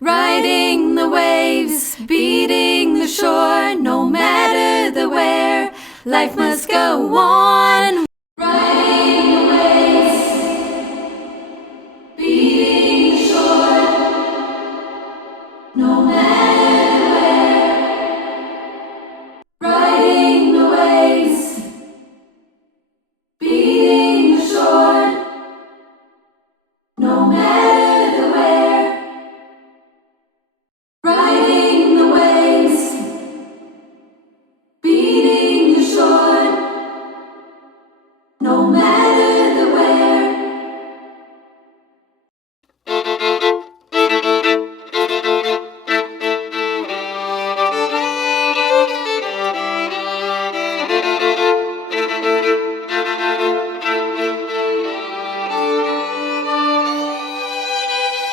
riding the waves, beating the shore, no matter the where, life must go on.